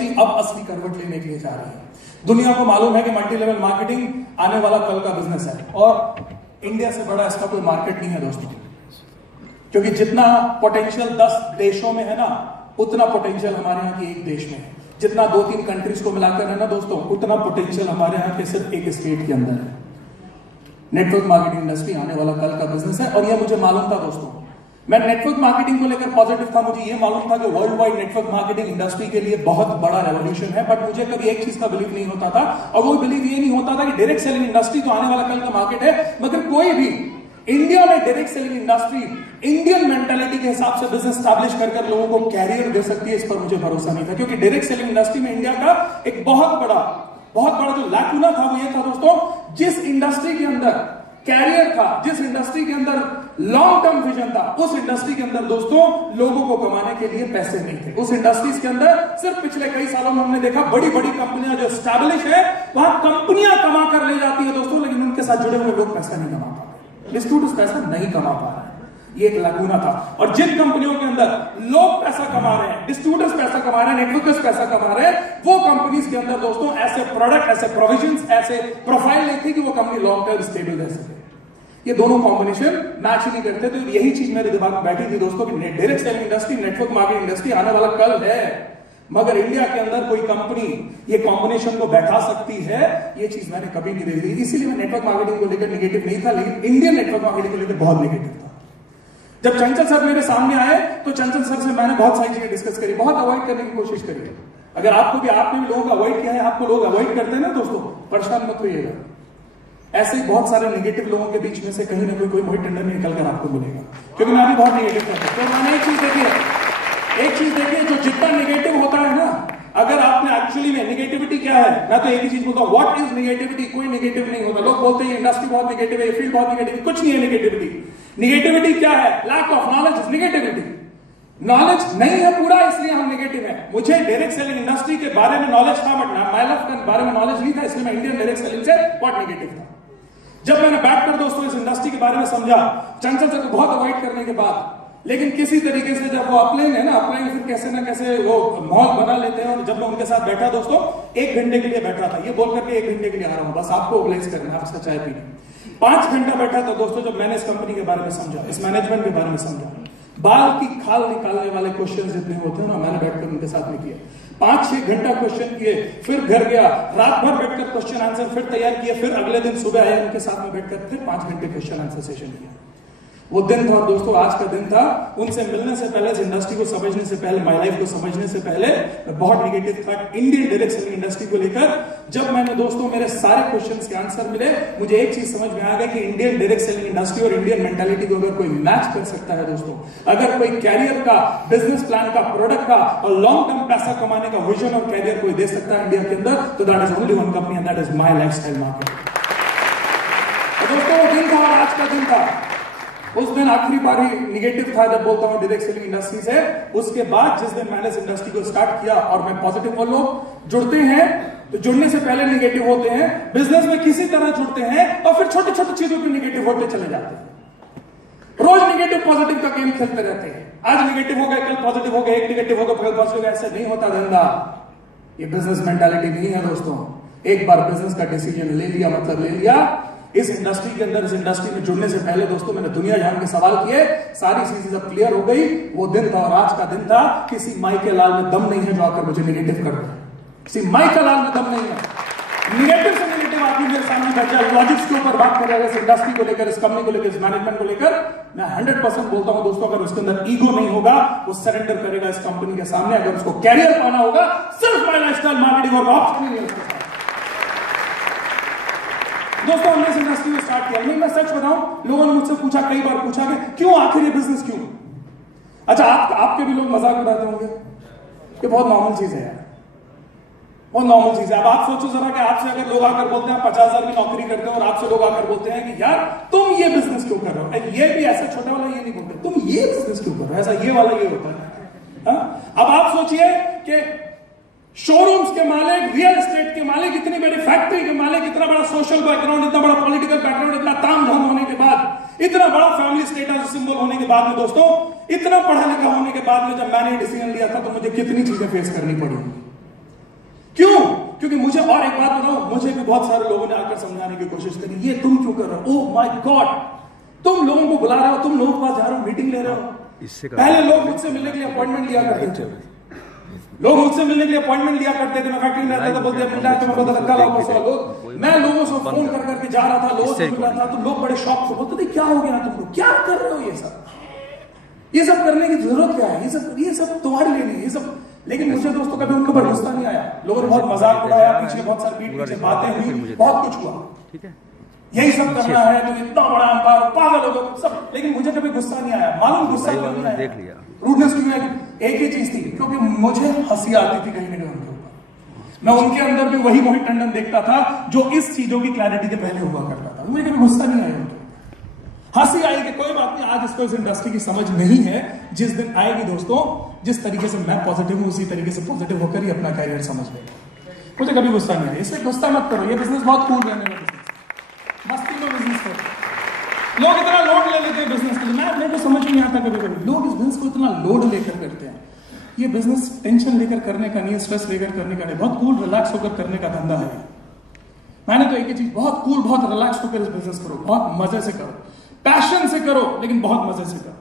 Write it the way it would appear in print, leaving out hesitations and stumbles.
Industry अब असली करवट लेने के लिए जा रही है। दुनिया को मालूम है कि मल्टी लेवल मार्केटिंग आने वाला कल का बिजनेस है, और इंडिया से बड़ा इसका कोई मार्केट नहीं है दोस्तों, क्योंकि जितना पोटेंशियल 10 देशों में है ना, उतना पोटेंशियल हमारे यहाँ के एक देश में है। जितना 2-3 कंट्रीज को मिलाकर है ना दोस्तों, उतना पोटेंशियल हमारे यहाँ के सिर्फ एक स्टेट के अंदर है। नेटवर्क मार्केटिंग इंडस्ट्री आने वाला कल का बिजनेस है, और यह मुझे मालूम था दोस्तों। मैं नेटवर्क मार्केटिंग को लेकर पॉजिटिव था, मुझे यह मालूम था कि world wide network marketing industry के लिए बहुत बड़ा रेवोल्यूशन है, बट मुझे कभी एक चीज का बिलीव नहीं होता था, और वो बिलीव ये नहीं होता था कि डायरेक्ट सेलिंग इंडस्ट्री तो आने वाला कल का मार्केट है, मगर कोई भी इंडिया में direct selling industry Indian mentality के हिसाब से बिजनेस स्टैब्लिश कर लोगों को कैरियर दे सकती है, इस पर मुझे भरोसा नहीं था। क्योंकि डायरेक्ट सेलिंग इंडस्ट्री में इंडिया का एक बहुत बड़ा जो लैकुना था वो ये था दोस्तों, जिस इंडस्ट्री के अंदर कैरियर था, जिस इंडस्ट्री के अंदर लॉन्ग टर्म विजन था, उस इंडस्ट्री के अंदर दोस्तों लोगों को कमाने के लिए पैसे नहीं थे। उस इंडस्ट्रीज के अंदर सिर्फ पिछले कई सालों में हमने देखा बड़ी बड़ी कंपनियां जो स्टैब्लिश है, वहां कंपनियां कमा कर ले जाती है दोस्तों, लेकिन उनके साथ जुड़े हुए लोग पैसा नहीं कमा पाते, डिस्ट्रीब्यूटर्स पैसा नहीं कमा पा रहे हैं। ये एक लैकुना था। और जिन कंपनियों के अंदर लोग पैसा कमा रहे हैं, डिस्ट्रीब्यूटर्स पैसा कमा रहे हैं, नेटवर्कर्स पैसा कमा रहे हैं, वो कंपनीज के अंदर दोस्तों ऐसे प्रोडक्ट, ऐसे प्रोविजंस, ऐसे प्रोफाइल नहीं थी कि वो कंपनी लॉन्ग टर्म स्टेबल रह सके। ये दोनों कॉम्बिनेशन मैच नहीं करते, तो यही चीज मेरे दिमाग में बैठी थी दोस्तों कि direct selling industry, network marketing industry आने वाला कल है, मगर इंडिया के अंदर कोई कंपनी ये कॉम्बिनेशन को बैठा सकती है, ये चीज मैंने कभी नहीं देखी। इसीलिए मैं नेटवर्क मार्केटिंग को लेकर नेगेटिव नहीं था, लेकिन इंडियन नेटवर्क मार्केटिंग को लेकर बहुत नेगेटिव था। जब चंचल सर मेरे सामने आए तो चंचल सर से मैंने बहुत सारी चीजें डिस्कस करी, बहुत अवॉइड करने की कोशिश करी। अगर आपने भी लोगों को अवॉइड किया है, आपको लोग अवॉइड करते हैं ना दोस्तों, परेशान मत होइएगा। ऐसे ही बहुत सारे नेगेटिव लोगों के बीच में से कहीं ना कोई मोहित टंडन निकल कर आपको मिलेगा, क्योंकि मैं भी बहुत नेगेटिव था। तो मैंने एक चीज देखी है, जो जितना नेगेटिव होता है ना, अगर आपने एक्चुअली में नेगेटिविटी क्या है, मैं तो एक ही चीज बोलता हूं, व्हाट इज नेगेटिविटी। कोई नेगेटिव नहीं होता। लोग बोलते हैं इंडस्ट्री बहुत नेगेटिव है, ये फील्ड बहुत नेगेटिव है, कुछ नहीं है नेगेटिविटी। नेगेटिविटी क्या है? Lack of knowledge is negativity. Knowledge नहीं है पूरा, इसलिए हम नेगेटिव है। मुझे डायरेक्ट सेलिंग इंडस्ट्री के बारे में नॉलेज था, बट माइलफ के बारे में नॉलेज नहीं था, इसलिए मैं इंडियन डायरेक्ट सेलिंग से बहुत नेगेटिव था। जब मैंने बैठकर दोस्तों इस इंडस्ट्री के बारे में समझा, चंचल सर को बहुत अवॉइड करने के बाद, लेकिन किसी तरीके से जब वो अपलाइन है ना, अपलाइन फिर कैसे ना कैसे वो माहौल बना लेते हैं। और जब मैं उनके साथ बैठा दोस्तों, 1 घंटे के लिए बैठा था, ये बोल करके 1 घंटे के लिए आ रहा हूं, बस आपको ओबलाइज करना है, आपका चाय पीने। 5 घंटा बैठा था दोस्तों, जब मैंने इस कंपनी के बारे में समझा, इस मैनेजमेंट के बारे में समझा। बाल की खाल निकालने वाले क्वेश्चन जितने होते हैं ना, मैंने बैठकर उनके साथ में किया। 5-6 घंटा क्वेश्चन किए, फिर घर गया, रात भर बैठकर क्वेश्चन आंसर फिर तैयार किए, फिर अगले दिन सुबह आया उनके साथ में बैठकर फिर 5 घंटे क्वेश्चन आंसर सेशन किया। वो दिन था दोस्तों, आज का दिन था। उनसे मिलने से पहले, इस इंडस्ट्री को समझने से पहले, माय लाइफ को समझने से पहले मैं बहुत नेगेटिव था इंडियन डायरेक्ट सेलिंग इंडस्ट्री को लेकर। जब मैंने दोस्तों मेरे सारे क्वेश्चंस के आंसर मिले, मुझे एक चीज समझ में आ गया कि इंडियन डायरेक्ट सेलिंग इंडस्ट्री और इंडियन मेंटालिटी को अगर कोई मैच कर सकता है दोस्तों, अगर कोई कैरियर का, बिजनेस प्लान का, प्रोडक्ट का और लॉन्ग टर्म पैसा कमाने का विजन और कैरियर कोई दे सकता है इंडिया के अंदर, तो that is only one company and that is my lifestyle market. दोस्तों वो दिन था और आज का दिन था। उस दिन आखिरी बार ही निगेटिव था जब बोलता हूं डायरेक्ट सेलिंग इंडस्ट्री से। उसके बाद जिस दिन मैंने इस इंडस्ट्री को स्टार्ट किया और मैं पॉजिटिव, और लोग जुड़ते हैं तो जुड़ने से पहले निगेटिव होते हैं, बिजनेस में किसी तरह जुड़ते हैं और फिर छोटी छोटी चीजों पर निगेटिव होते चले जाते हैं। रोज निगेटिव पॉजिटिव का गेम खेलते रहते हैं। आज निगेटिव हो गए, कल पॉजिटिव हो गए, एक निगेटिव हो गया, कल पॉजिटिव हो गया। ऐसे नहीं होता धंधा। ये बिजनेस मेंटालिटी नहीं है दोस्तों। एक बार बिजनेस का डिसीजन ले लिया मतलब ले लिया। इस इंडस्ट्री के अंदर, इस इंडस्ट्री में जुड़ने से पहले दोस्तों मैंने दुनिया जान के सवाल किए, सारी चीजें जब क्लियर हो गई, वो दिन था और आज का दिन था। किसी माई के लाल में दम नहीं है जो आकर मुझे नेगेटिव कर दे। किसी माई का लाल में दम नहीं है। नेगेटिव से नेगेटिव आदमी मेरे सामने बैठ जाए, लॉजिक्स के ऊपर बात करेगा, इस इंडस्ट्री को लेकर, इस कंपनी को लेकर, इस मैनेजमेंट को लेकर, मैं 100% बोलता हूं दोस्तों, अगर उसके अंदर ईगो नहीं होगा, वो सरेंडर करेगा इस कंपनी के सामने। अगर उसको कैरियर पाना होगा, सिर्फ माय लाइफस्टाइल मार्केटिंग और ऑप्शन नहीं है दोस्तों। हमने इस इंडस्ट्री में स्टार्ट किया। नहीं, मैं सच बताऊं, लोगों ने मुझसे पूछा, कई बार पूछा कि क्यों आखिर ये बिजनेस क्यों। अच्छा, आपके भी लोग मजाक उड़ाते होंगे, ये बहुत नॉर्मल चीज है यार, बहुत नॉर्मल चीज है। अब आप सोचो जरा कि आपसे अगर लोग आकर बोलते हैं 50,000 की नौकरी करते हैं और आपसे लोग आकर बोलते हैं कि यार तुम ये बिजनेस क्यों कर रहे हो। ये भी ऐसा छोटा वाला ये नहीं बोलते, तुम ये बिजनेस क्यों कर रहे हो, ऐसा ये वाला ये होता है। अब आप सोचिए कि शोरूम्स के मालिक, रियल एस्टेट के मालिक, इतनी बड़ी फैक्ट्री के मालिक, इतना बड़ा सोशल बैकग्राउंड, इतना बड़ा पॉलिटिकल बैकग्राउंड, इतना ताम झाम होने के बाद, इतना बड़ा फैमिली स्टेटस सिंबल होने के बाद में दोस्तों, इतना पढ़ा लिखा होने के बाद में जब मैंने डिसीजन लिया था तो मुझे कितनी चीजें फेस करनी पड़ी। क्योंकि मुझे और एक बात बताऊं, मुझे भी बहुत सारे लोगों ने आकर समझाने की कोशिश करी, ये तुम क्यों कर रहे हो, ओह माय गॉड, तुम लोगों को बुला रहे हो, तुम लोगों के पास जा रहे हो, मीटिंग ले रहे हो। पहले लोग मुझसे मिलने के लिए अपॉइंटमेंट लिया करते थे, लोग मुझसे मिलने के लिए अपॉइंटमेंट लिया करते थे, मैं फैक्ट्री में रहता था, बोलते मिल रहा है तो मैं बोलता था कल आओ परसों आओ। मैं लोगों से फोन कर करके जा रहा था, लोगों से मिल रहा था, तो लोग बड़े शौक से बोलते थे क्या हो गया तुमको, क्या कर रहे हो ये सब करने की जरूरत क्या है, ये सब तुम्हारे लिए नहीं, ये सब। लेकिन मुझे दोस्तों कभी उनके ऊपर गुस्सा नहीं आया, लोगों ने बहुत मजाक उड़ाया, पीछे बहुत सारी पीठ पीछे बातें हुई, बहुत कुछ हुआ, ठीक है, यही सब करना है तो इतना बड़ा अंपायर, पागल हो गए सब, लेकिन मुझे कभी गुस्सा नहीं आया। मालूम गुस्सा क्यों नहीं आया, रूडनेस क्यों आया, एक ही चीज थी, क्योंकि मुझे हंसी आती थी कहीं ना कहीं उनके ऊपर, मैं उनके अंदर भी वही मोहित टंडन देखता था जो इस चीजों की क्लैरिटी के पहले हुआ करता था, मुझे कभी गुस्सा नहीं आया उनके, हंसी आई कि कोई बात नहीं, आज इसको इस इंडस्ट्री की समझ नहीं है, जिस दिन आएगी दोस्तों, जिस तरीके से मैं पॉजिटिव हूं उसी तरीके से पॉजिटिव होकर ही अपना कैरियर समझ लेगा, मुझे कभी गुस्सा नहीं आया, इसलिए गुस्सा मत करो, ये बिजनेस बहुत कूल रहने वाला बिजनेस, मस्ती में बिजनेस करो। लोग इतना लोड ले लेते हैं बिजनेस के लिए, मेरे को समझ नहीं आता कभी कभी लोग इस बिजनेस को इतना लोड लेकर करते हैं, ये बिजनेस टेंशन लेकर करने का नहीं, स्ट्रेस लेकर करने का नहीं, बहुत कूल रिलैक्स होकर करने का धंधा है। मैंने तो एक ही चीज, बहुत कूल बहुत रिलैक्स होकर इस बिजनेस करो, बहुत मजे से करो, पैशन से करो, लेकिन बहुत मजे से करो।